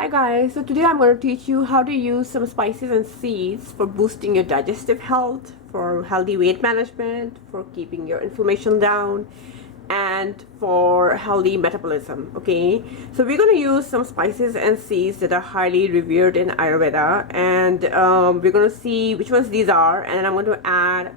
Hi guys, so today I'm going to teach you how to use some spices and seeds for boosting your digestive health, for healthy weight management, for keeping your inflammation down, and for healthy metabolism. Okay, so we're going to use some spices and seeds that are highly revered in Ayurveda, and we're going to see which ones these are, and I'm going to add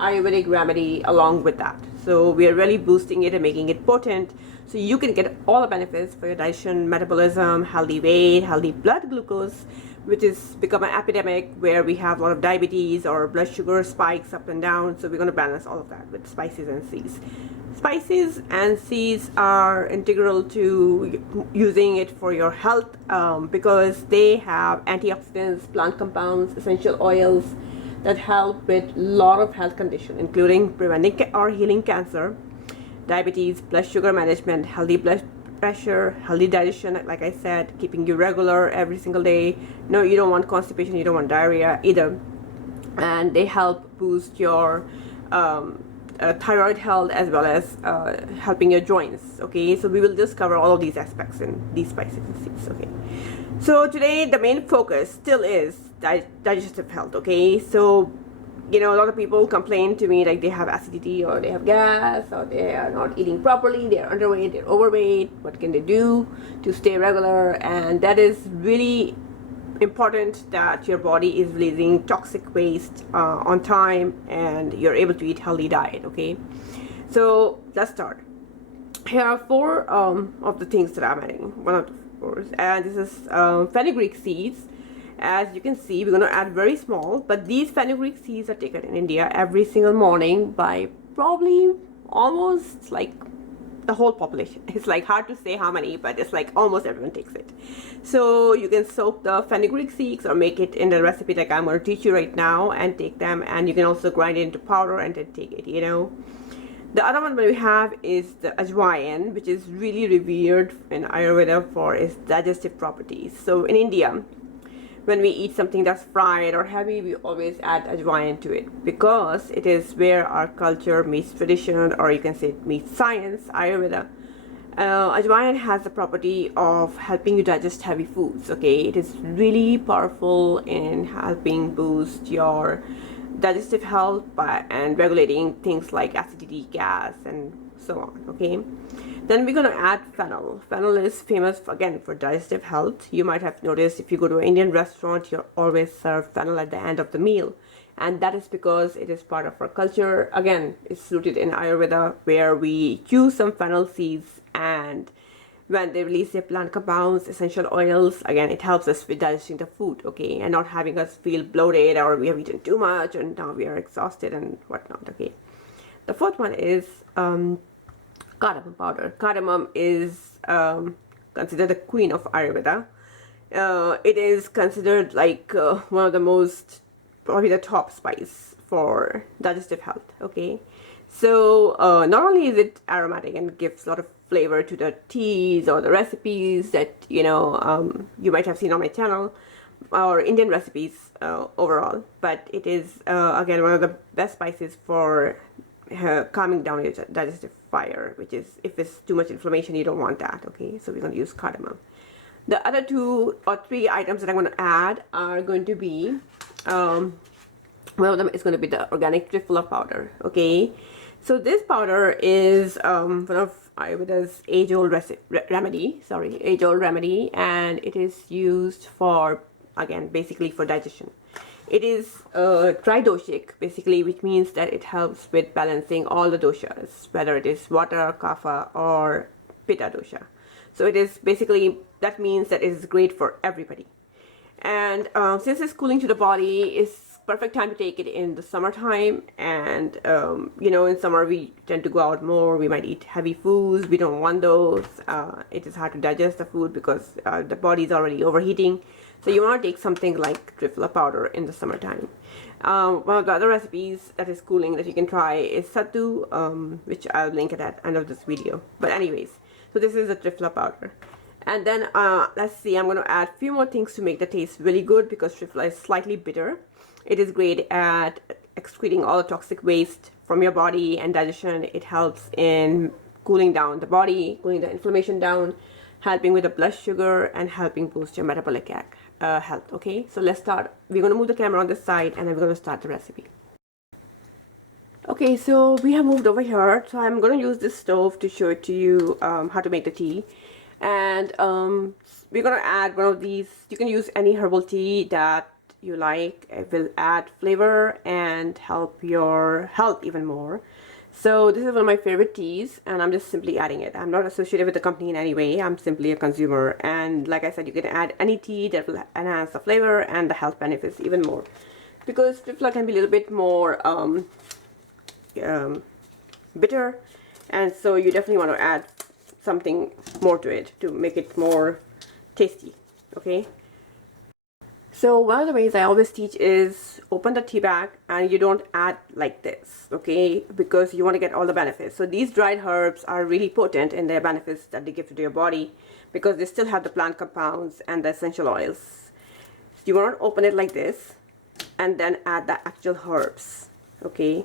Ayurvedic remedy along with that. So we are really boosting it and making it potent so you can get all the benefits for your digestion, metabolism, healthy weight, healthy blood glucose, which is become an epidemic where we have a lot of diabetes or blood sugar spikes up and down. So we're going to balance all of that with spices and seeds. Spices and seeds are integral to using it for your health because they have antioxidants, plant compounds, essential oils that help with a lot of health conditions, including preventing or healing cancer, diabetes, blood sugar management, healthy blood pressure, healthy digestion, like I said, keeping you regular every single day. No, you don't want constipation, you don't want diarrhea either. And they help boost your thyroid health as well as helping your joints. Okay, so we will just cover all of these aspects in these spices and seeds. Okay, so today the main focus still is digestive health. Okay, so a lot of people complain to me like they have acidity or they have gas or they are not eating properly, they're underweight, they're overweight. What can they do to stay regular? And that is really important, that your body is releasing toxic waste on time and you're able to eat healthy diet. Okay, so let's start. Here are four of the things that I'm adding. One of the four, and this is fenugreek seeds. As you can see, we're going to add very small, but these fenugreek seeds are taken in India every single morning by probably almost like the whole population. It's like hard to say how many, but it's like almost everyone takes it. So you can soak the fenugreek seeds or make it in the recipe like I'm going to teach you right now and take them, and you can also grind it into powder and then take it. The other one that we have is the ajwain, which is really revered in Ayurveda for its digestive properties. So in India, when we eat something that's fried or heavy, we always add ajwain to it because it is where our culture meets tradition, or you can say it meets science, Ayurveda. Ajwain has the property of helping you digest heavy foods. Okay, it is really powerful in helping boost your digestive health and regulating things like acidity, gas, and so on. Okay, then we're going to add fennel. Fennel is famous again for digestive health. You might have noticed if you go to an Indian restaurant, you're always served fennel at the end of the meal, and that is because it is part of our culture. Again, it's rooted in Ayurveda, where we choose some fennel seeds, and when they release their plant compounds, essential oils, again, it helps us with digesting the food, okay, and not having us feel bloated or we have eaten too much and now we are exhausted and whatnot. Okay, the fourth one is cardamom powder. Cardamom is considered the queen of Ayurveda. It is considered like one of the most, probably the top spice for digestive health. Okay, so not only is it aromatic and gives a lot of flavor to the teas or the recipes that you might have seen on my channel or Indian recipes overall, but it is again one of the best spices for calming down your digestive fire, which is if it's too much inflammation, you don't want that. Okay, so we're going to use cardamom. The other 2 or 3 items that I'm going to add are going to be one of them is going to be the organic Triphala powder. Okay, so this powder is one of Ayurveda's age-old remedy, and it is used for, again, basically for digestion. It is tridoshic, basically, which means that it helps with balancing all the doshas, whether it is Vata, Kapha, or Pitta dosha. So it is basically, that means that it is great for everybody. And since it's cooling to the body, it's perfect time to take it in the summertime. And in summer we tend to go out more, we might eat heavy foods, we don't want those. It is hard to digest the food because the body is already overheating. So you want to take something like Triphala powder in the summertime. One of the other recipes that is cooling that you can try is sattu, which I'll link at the end of this video. But anyways, so this is the Triphala powder. And then let's see, I'm going to add a few more things to make the taste really good because Triphala is slightly bitter. It is great at excreting all the toxic waste from your body and digestion. It helps in cooling down the body, cooling the inflammation down, helping with the blood sugar and helping boost your metabolic health. Okay, so let's start. We're going to move the camera on this side and then we're going to start the recipe. Okay, so we have moved over here. So I'm going to use this stove to show it to you how to make the tea. And we're going to add one of these. You can use any herbal tea that you like. It will add flavor and help your health even more. So this is one of my favorite teas, and I'm just simply adding it. I'm not associated with the company in any way. I'm simply a consumer, and like I said, you can add any tea that will enhance the flavor and the health benefits even more, because Triphala can be a little bit more bitter, and so you definitely want to add something more to it to make it more tasty. Okay, so one of the ways I always teach is open the tea bag and you don't add like this, okay, because you want to get all the benefits. So these dried herbs are really potent in their benefits that they give to your body, because they still have the plant compounds and the essential oils. So you want to open it like this and then add the actual herbs. Okay,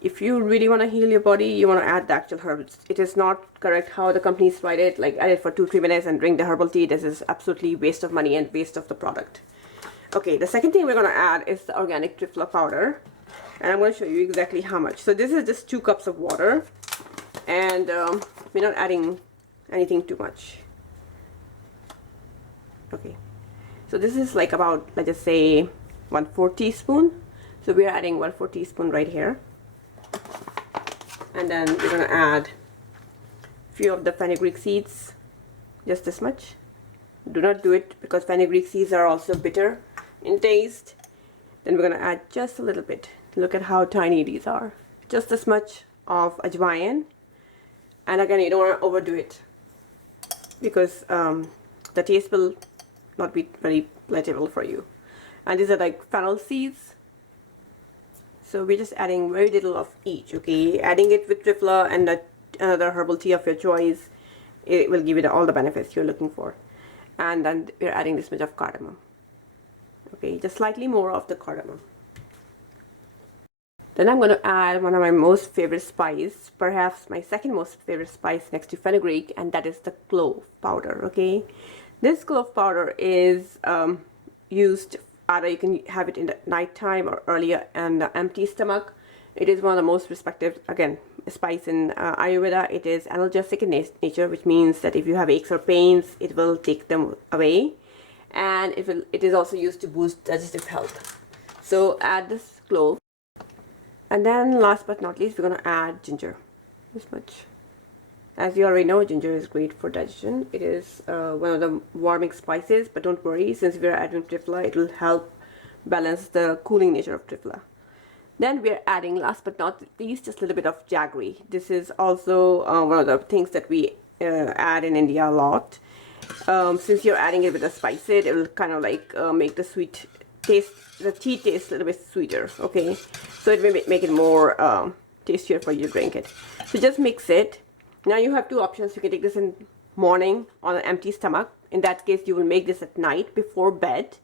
if you really want to heal your body, you want to add the actual herbs. It is not correct how the companies write it, like add it for 2-3 minutes and drink the herbal tea. This is absolutely waste of money and waste of the product. Okay, the second thing we're going to add is the organic Triphala powder, and I'm going to show you exactly how much. So this is just 2 cups of water, and we're not adding anything too much. Okay, so this is like about, let's just say 1/4 teaspoon. So we are adding 1/4 teaspoon right here. And then we're going to add a few of the fenugreek seeds, just this much. Do not do it because fenugreek seeds are also bitter in taste. Then we're going to add just a little bit. Look at how tiny these are. Just this much of ajwain. And again, you don't want to overdo it, because the taste will not be very palatable for you. And these are like fennel seeds. So we're just adding very little of each, okay? Adding it with Triphala and another herbal tea of your choice, it will give you all the benefits you're looking for. And then we're adding this much of cardamom. Okay, just slightly more of the cardamom. Then I'm going to add one of my most favorite spice, perhaps my second most favorite spice next to fenugreek, and that is the clove powder, okay? This clove powder is used, either you can have it in the night time or earlier on the empty stomach. It is one of the most respected, again, spice in Ayurveda. It is analgesic in nature, which means that if you have aches or pains, it will take them away. And it is also used to boost digestive health. So add this clove. And then last but not least, we're going to add ginger. This much. As you already know, ginger is great for digestion. It is one of the warming spices, but don't worry, since we are adding Triphala, it will help balance the cooling nature of Triphala. Then we are adding, last but not least, just a little bit of jaggery. This is also one of the things that we add in India a lot. Since you're adding it with the spices, it will kind of like make the sweet taste, the tea taste a little bit sweeter, okay? So it will make it more tastier for you to drink it. So just mix it. Now you have 2 options. You can take this in morning on an empty stomach. In that case, you will make this at night before bed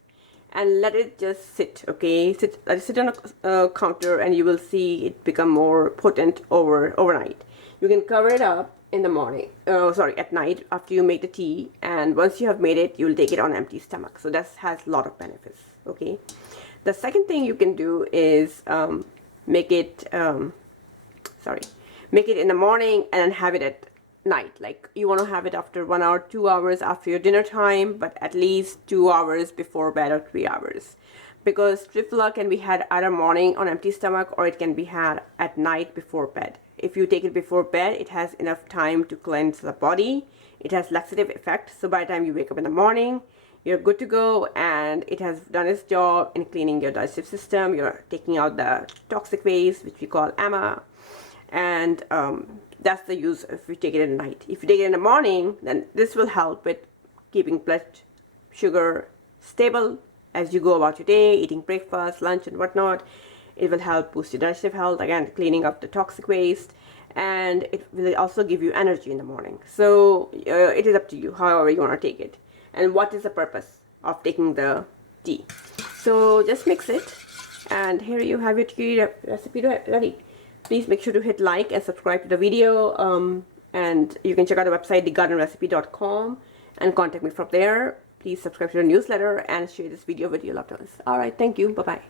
and let it just sit, okay? Let it sit on a counter and you will see it become more potent overnight. You can cover it up in the morning, at night after you make the tea, and once you have made it, you will take it on an empty stomach. So that has a lot of benefits, okay? The second thing you can do is make it in the morning and then have it at night. Like you want to have it after 1 hour, 2 hours after your dinner time, but at least 2 hours before bed or 3 hours. Because Triphala can be had either morning on empty stomach or it can be had at night before bed. If you take it before bed, it has enough time to cleanse the body. It has laxative effect. So by the time you wake up in the morning, you're good to go, and it has done its job in cleaning your digestive system. You're taking out the toxic waste, which we call ama. And that's the use if you take it at night. If you take it in the morning, then this will help with keeping blood sugar stable as you go about your day, eating breakfast, lunch, and whatnot. It will help boost your digestive health, again, cleaning up the toxic waste, and it will also give you energy in the morning. So it is up to you, however you want to take it. And what is the purpose of taking the tea? So just mix it, and here you have your tea recipe ready. Please make sure to hit like and subscribe to the video. And you can check out the website, thegardenrecipe.com, and contact me from there. Please subscribe to the newsletter and share this video with your loved ones. All right, thank you. Bye-bye.